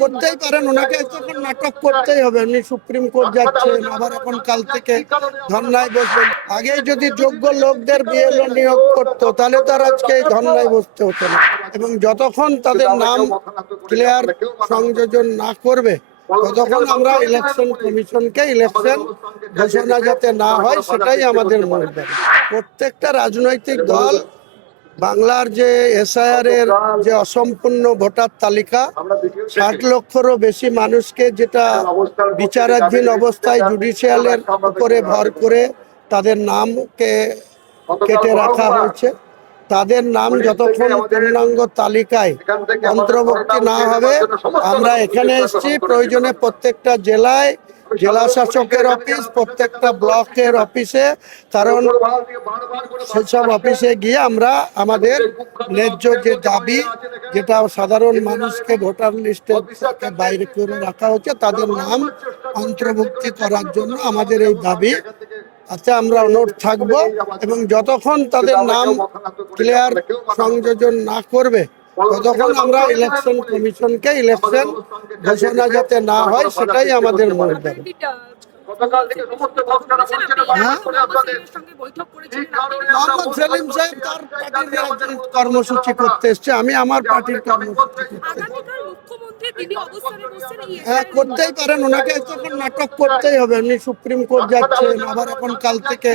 করতেই পারেন, ওনাকে তখন নাটক করতেই হবে। উনি সুপ্রিম কোর্ট যাচ্ছেন, আবার এখন কাল থেকে ধর্নায় বসবেন। আগেই যদি যোগ্য লোকদের বিএলও নিয়োগ করতো তাহলে তার আজকে এই ধর্নায় বসতে হতো না। এবং যতক্ষণ তাদের নাম ক্লিয়ার সংযোজন না করবে ততক্ষণ আমরা ইলেকশন কমিশনকে ইলেকশন ঘোষণা যাতে না হয় সেটাই আমাদের মূল দাবি। প্রত্যেকটা রাজনৈতিক দল বাংলার যে এসআইআর এর যে অসম্পূর্ণ ভোটার তালিকা 60 লক্ষেরও বেশি মানুষকে যেটা বিচারাধীন অবস্থায় জুডিশিয়ালের উপরে ভর করে তাদের নামকে কেটে রাখা হয়েছে, তাদের নাম যতক্ষণ পূর্ণাঙ্গ তালিকায় অন্তর্ভুক্তি না হবে আমরা এখানে এসেছি। প্রয়োজনে প্রত্যেকটা জেলায় জেলা শাসকের অফিস, প্রত্যেকটা ব্লকের অফিসে, কারণ সেসব অফিসে গিয়ে আমরা আমাদের ন্যায্য যে দাবি, যেটা সাধারণ মানুষকে ভোটার লিস্টের বাইরে করে রাখা হচ্ছে, তাদের নাম অন্তর্ভুক্তি করার জন্য আমাদের এই দাবি আচ্ছা আমরা অনুরোধ থাকবো। এবং যতক্ষণ তাদের নাম ক্লিয়ার সংযোজন না করবে ততক্ষণ আমরা ইলেকশন কমিশনকে ইলেকশন ঘোষণা যাতে না হয় সেটাই আমাদের মূল দাবি। মোহাম্মদ সেলিম সাহেব তার পার্টির কর্মসূচি করতে এসছে, আমি আমার পার্টির কর্মসূচি করতে হ্যাঁ করতেই পারেন, ওনাকে তখন নাটক করতেই হবে। উনি সুপ্রিম কোর্ট যাচ্ছেন, আবার এখন কাল থেকে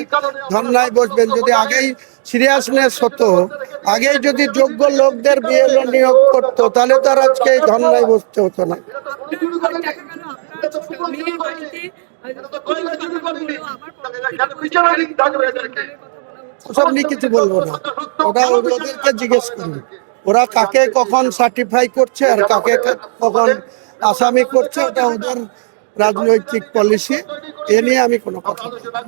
ধর্নায় বসবেন। যদি আগেই সিরিয়াসনেস হতো, আগেই যদি যোগ্য লোকদের বিএলও নিয়োগ করতো তাহলে তার আজকে এই ধর্নায় বসতে হতো না। ওসব নিয়ে কিছু বলবো না, ওটা ওদেরকে জিজ্ঞেস করুন। ওরা কাকে কখন সার্টিফাই করছে আর কাকে কখন আসামি করছে ওটা ওদের রাজনৈতিক পলিসি, এ নিয়ে আমি কোনো কথা বলবো না।